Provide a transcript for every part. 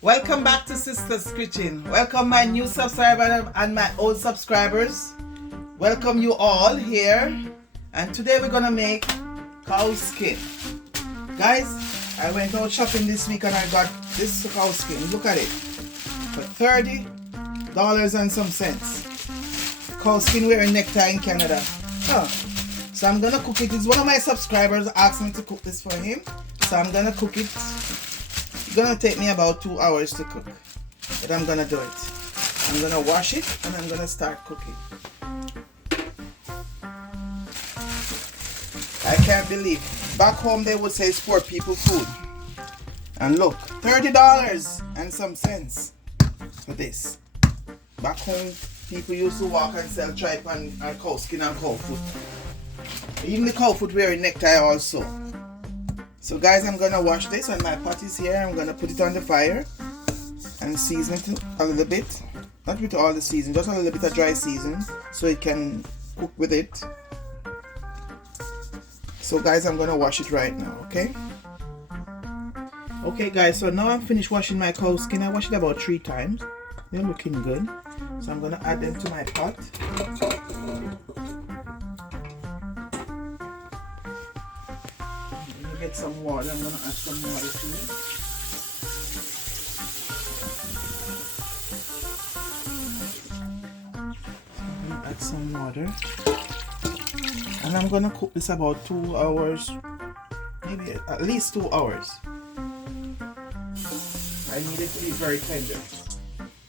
Welcome back to Sister's Kitchen. Welcome my new subscribers and my old subscribers. Welcome you all here. And today we're gonna make cow skin. Guys, I went out shopping this week and I got this cow skin. Look at it. For $30 and some cents. Cow skin wearing necktie in Canada. So I'm gonna cook it. It's one of my subscribers asked me to cook this for him. So I'm gonna cook it. It's gonna take me about 2 hours to cook, but I'm gonna do it. I'm gonna wash it and I'm gonna start cooking. I can't believe back home they would say it's poor people food. And look, $30 and some cents for this. Back home people used to walk and sell tripe and cow skin and cow foot. Even the cow foot wearing necktie also. So guys, I'm gonna wash this and my pot is here. I'm gonna put it on the fire and season it a little bit. Not with all the season, just a little bit of dry season so it can cook with it. So guys, I'm gonna wash it right now, okay? Okay guys, so now I'm finished washing my cow skin. I washed it about 3 times. They're looking good. So I'm gonna add them to my pot. Get some water. I'm gonna add some water to it. I'm gonna add some water, and I'm gonna cook this about 2 hours, maybe at least 2 hours. I need it to be very tender.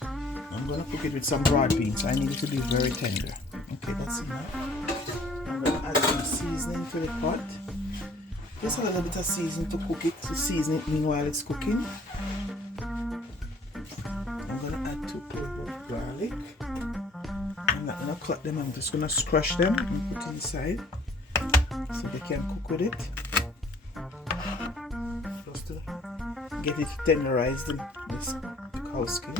I'm gonna cook it with some broad beans. I need it to be very tender. Okay, that's enough. I'm gonna add some seasoning to the pot. Just a little bit of seasoning to cook it, to season it meanwhile it's cooking. I'm gonna add 2 cloves of garlic. I'm not gonna cut them, I'm just gonna crush them and put inside so they can cook with it. Just to get it tenderized in this cow skin.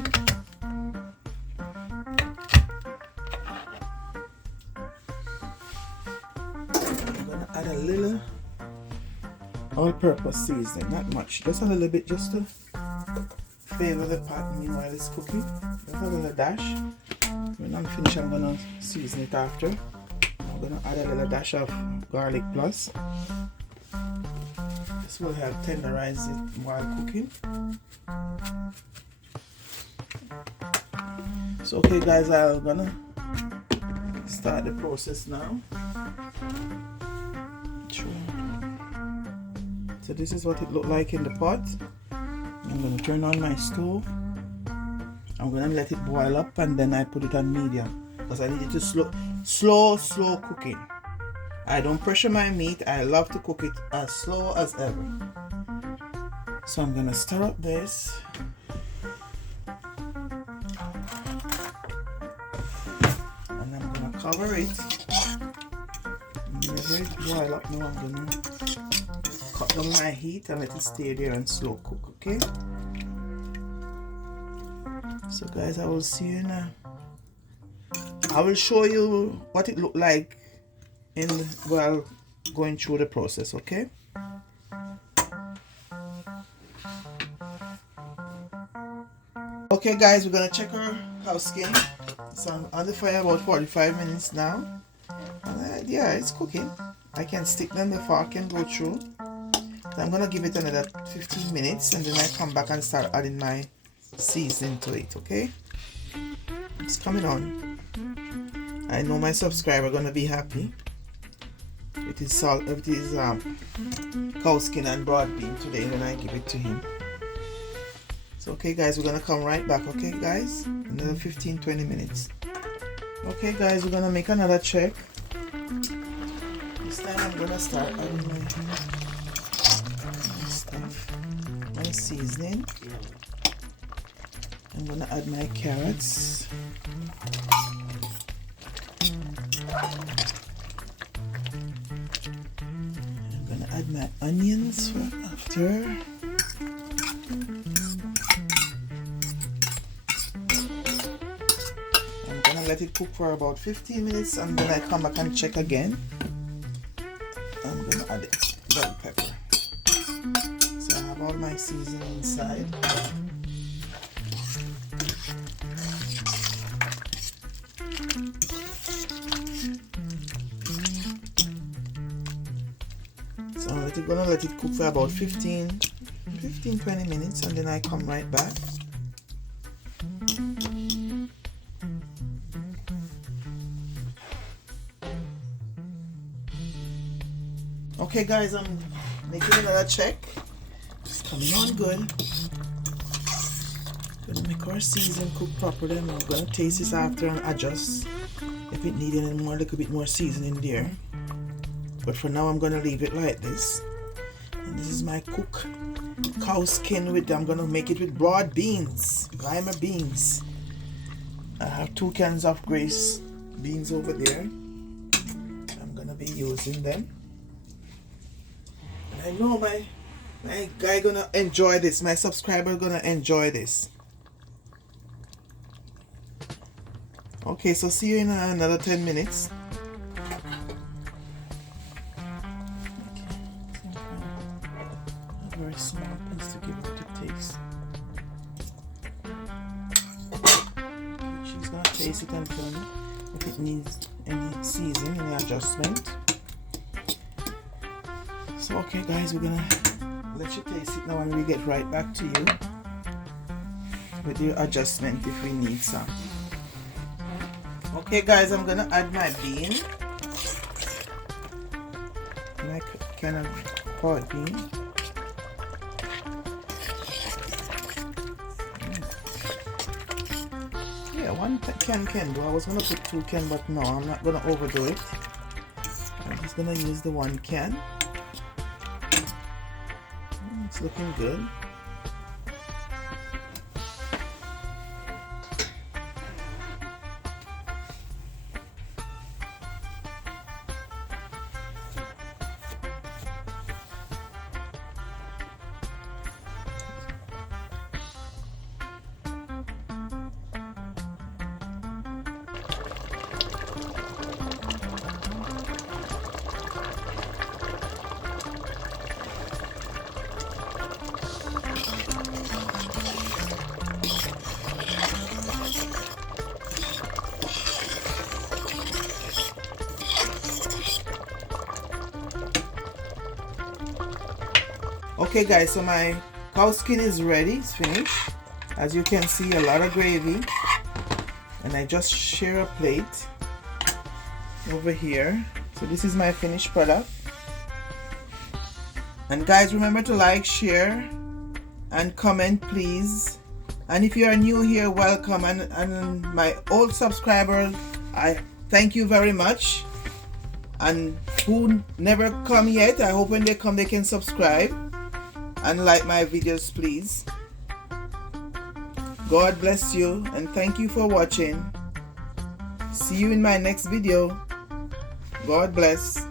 I'm gonna add a little all-purpose seasoning, not much, just a little bit, just to flavor the pot meanwhile it's cooking. Just a little dash. When I'm finished, I'm gonna season it after. I'm gonna add a little dash of garlic plus. This will help tenderize it while cooking. So okay guys, I'm gonna start the process now. So this is what it looked like in the pot. I'm going to turn on my stove. I'm going to let it boil up and then I put it on medium because I need it to slow cooking. I don't pressure my meat. I love to cook it as slow as ever. So I'm going to stir up this. And I'm going to cover it. Whenever it boil up now, I'm going to cut down my heat and let it stay there and slow cook, okay? So guys, I will see you now. I will show you what it looked like while going through the process, okay? Okay guys, we're gonna check our cow skin. So I'm on the fire about 45 minutes now. And yeah, it's cooking. I can stick them, the fork can go through. So I'm gonna give it another 15 minutes and then I come back and start adding my seasoning to it, okay? It's coming on. I know my subscriber gonna be happy. It is cow skin and broad bean today when I give it to him. So okay guys, we're gonna come right back, okay guys? Another 15-20 minutes. Okay guys, we're gonna make another check. This time I'm gonna start adding my stuff, my seasoning. I'm gonna add my carrots. I'm gonna add my onions for after. I'm gonna let it cook for about 15 minutes and then I come back and check again. I'm gonna add bell pepper. So I have all my seasoning inside. gonna let it cook for about 20 minutes, and then I come right back. Okay guys, I'm making another check. It's coming on good. Gonna make our season cook properly, and I'm gonna taste this after and adjust if it needs any more, a little bit more seasoning there. But for now I'm gonna leave it like this. And this is my cook cowskin with, I'm gonna make it with broad beans, lima beans. I have 2 cans of Grace beans over there. I'm gonna be using them. And I know my guy gonna enjoy this, my subscriber gonna enjoy this. Okay, so see you in another 10 minutes. A very small piece to give it a taste. Okay, she's gonna taste it and tell me if it needs any seasoning, any adjustment. So okay guys, we're gonna let you taste it now, and we get right back to you with the adjustment if we need some. Okay guys, I'm gonna add my bean, my can of pod bean. Yeah, 1 can do. I was gonna put 2 cans, but no, I'm not gonna overdo it. I'm just gonna use the 1 can. It's looking good. Okay guys, so my cowskin is ready, it's finished. As you can see, a lot of gravy, and I just share a plate over here. So this is my finished product. And guys, remember to like, share and comment please. And if you are new here, welcome, and my old subscribers, I thank you very much. And who never come yet, I hope when they come they can subscribe and like my videos please. God bless you, and thank you for watching. See you in my next video. God bless.